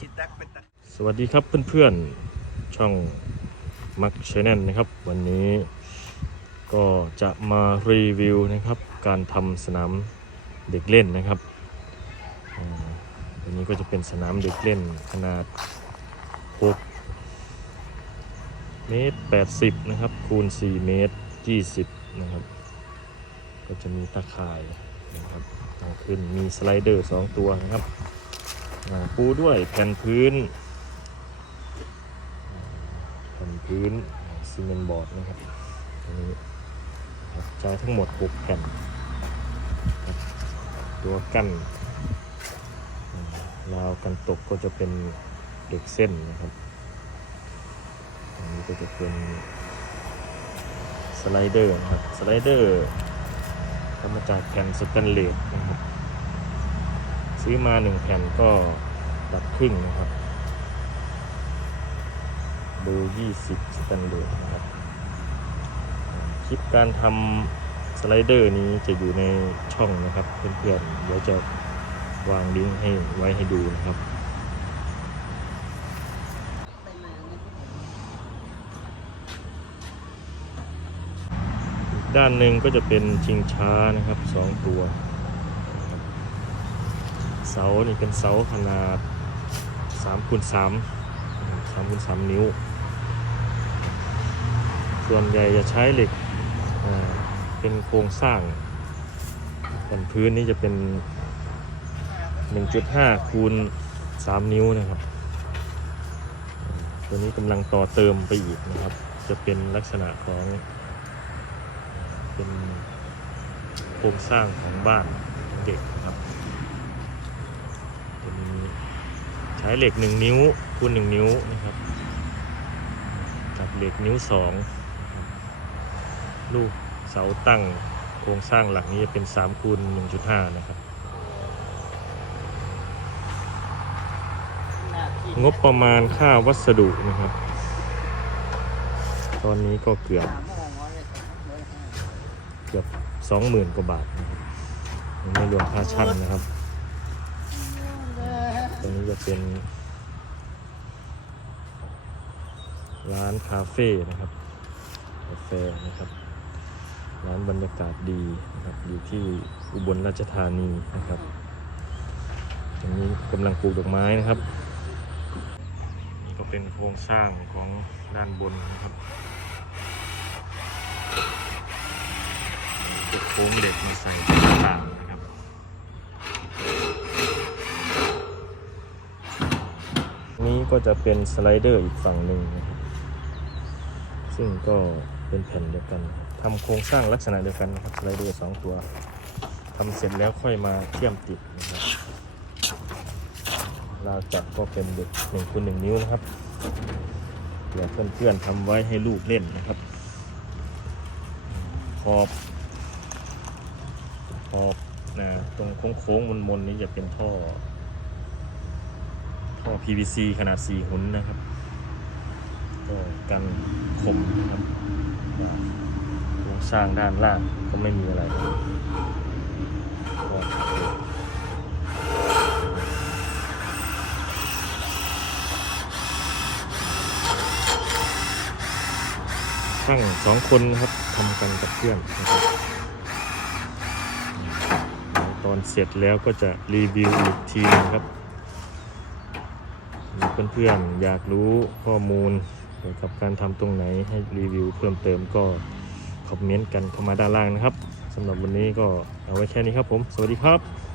สวัสดีครับเพื่อนๆ ช่องมักชแนลนะครับ วันนี้ก็จะมารีวิวนะครับ การทำสนามเด็กเล่นนะครับวันนี้ก็จะเป็นสนามเด็กเล่นขนาด6เมตร80นะครับคูณ4เมตร20นะครับ ก็จะมีตะข่ายนะครับทางขึ้นมีสไลเดอร์ 2 ตัวนะครับ ปูด้วยแผ่นพื้น แผ่นพื้นซีเมนต์บอร์ดนะครับตัวนี้ใช้ทั้งหมด 6 แผ่น ตัวกั้นราวกันตกก็จะเป็นเหล็กเส้นนะครับอันนี้ก็จะเป็นสไลเดอร์นะครับ สไลเดอร์ทำมาจากแผ่นสแตนเลสนะครับ ซื้อมา1แผ่นก็ตัดครึ่งนะครับเบอร์20สแตนเลสนะครับ คลิปการทำสไลเดอร์นี้จะอยู่ในช่องนะครับ เพื่อนๆเดี๋ยวจะวางลิงก์ให้ไว้ให้ดูนะครับด้านหนึ่งก็จะเป็นชิงช้านะครับสองตัว เสานี่เป็นเสาขนาด3คูณ3 3คูณ3นิ้ว ส่วนใหญ่จะใช้เหล็กเป็นโครงสร้างแผ่นพื้นนี่จะเป็น 1.5คูณ3นิ้วนะครับ ตัวนี้กำลังต่อเติมไปอีกนะครับ จะเป็นลักษณะของเป็นโครงสร้างของบ้านเด็กนะครับตัวนี้ใช้เหล็ก1นิ้วคูณ1นิ้วนะครับ กับเหล็กนิ้วสองลูกเสาตั้งโครงสร้างหลักนี้จะเป็น3คูณ1.5นะครับ งบประมาณค่าวัสดุนะครับ ตอนนี้ก็เกือบเกือบ20,000กว่าบาทบไม่รวมค่าช่างนะครับ จะเป็น ร้านคาเฟ่นะครับกาแฟนะครับ ร้านบรรยากาศดีนะครับอยู่ที่อุบลราชธานีนะครับตรงนี้กำลังปลูกดอกไม้นะครับ นี่ก็เป็นโครงสร้างของด้านบนนะครับโค้งเหล็กมาใส่ต่าง นี้ก็จะเป็นสไลเดอร์อีกฝั่งหนึ่งนะครับซึ่งก็เป็นแผ่นเดียวกันนะครับทำโครงสร้างลักษณะเดียวกันนะครับสไลเดอร์สองตัวทำเสร็จแล้วค่อยมาเชื่อมติดนะครับราจับก็เป็นเด็กหนึ่งคูณหนึ่งนิ้วนะครับเดี๋ยวเพื่อนๆทำไว้ให้ลูกเล่นนะครับ ขอบ ขอบนะตรงโค้งๆมนๆนี้จะเป็นท่อ ท่อ PVC ขนาด 4 หุนนะครับ ก็กันคมนะครับโครงสร้างด้านล่างก็ไม่มีอะไรครับก็ช่างสองคนนะครับทำกันกับเพื่อนนะครับตอนเสร็จแล้วก็จะรีวิวอีกทีนึงครับ เพื่อนๆอยากรู้ข้อมูลเกี่ยวกับการทำตรงไหนให้รีวิวเพิ่มเติมก็คอมเมนต์กันเข้ามาด้านล่างนะครับสำหรับวันนี้ก็เอาไว้แค่นี้ครับผม สวัสดีครับ